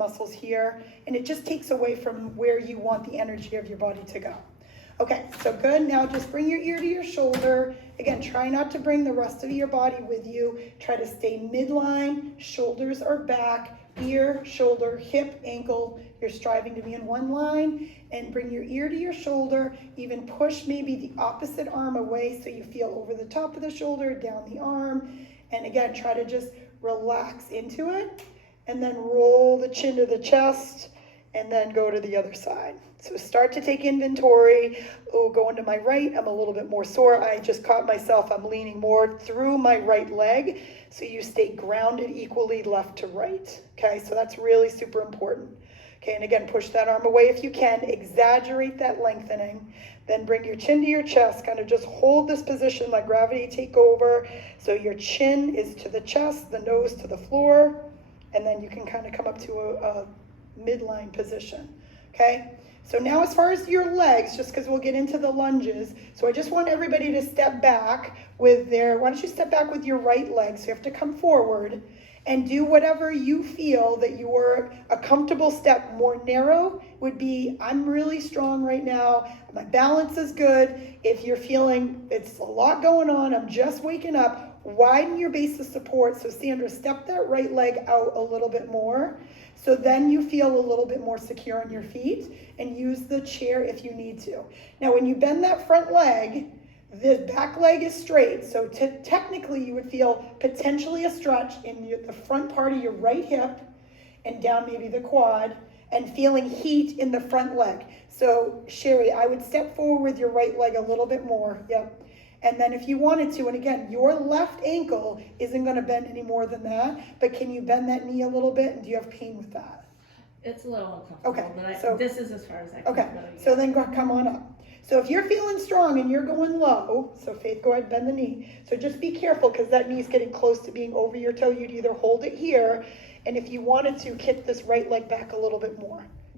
muscles here, and it just takes away from where you want the energy of your body to go. Okay, so good. Now just bring your ear to your shoulder. Again, try not to bring the rest of your body with you. Try to stay midline, shoulders are back, ear, shoulder, hip, ankle. You're striving to be in one line, and bring your ear to your shoulder. Even push maybe the opposite arm away so you feel over the top of the shoulder, down the arm. And again, try to just relax into it, and then roll the chin to the chest, and then go to the other side. So start to take inventory. Oh, going to my right, I'm a little bit more sore. I just caught myself, I'm leaning more through my right leg. So you stay grounded equally left to right. Okay, so that's really super important. Okay, and again, push that arm away if you can. Exaggerate that lengthening. Then bring your chin to your chest. Kind of just hold this position, let gravity take over. So your chin is to the chest, the nose to the floor. And then you can kind of come up to a midline position. Okay, so now as far as your legs, just because we'll get into the lunges, so I just want everybody to step back with their, why don't you step back with your right leg, so you have to come forward and do whatever you feel that your a comfortable step. More narrow would be, I'm really strong right now, my balance is good. If you're feeling it's a lot going on, I'm just waking up, widen your base of support. So Sandra, step that right leg out a little bit more. So then you feel a little bit more secure on your feet, and use the chair if you need to. Now when you bend that front leg, the back leg is straight. So technically you would feel potentially a stretch in the front part of your right hip and down maybe the quad, and feeling heat in the front leg. So Sherry, I would step forward with your right leg a little bit more. Yep. And then if you wanted to, and again, your left ankle isn't going to bend any more than that, but can you bend that knee a little bit, and do you have pain with that? It's a little uncomfortable, okay, but this is as far as I can. Okay, so then come on up. So if you're feeling strong and you're going low, so Faith, go ahead, bend the knee. So just be careful, because that knee's getting close to being over your toe. You'd either hold it here, and if you wanted to, kick this right leg back a little bit more.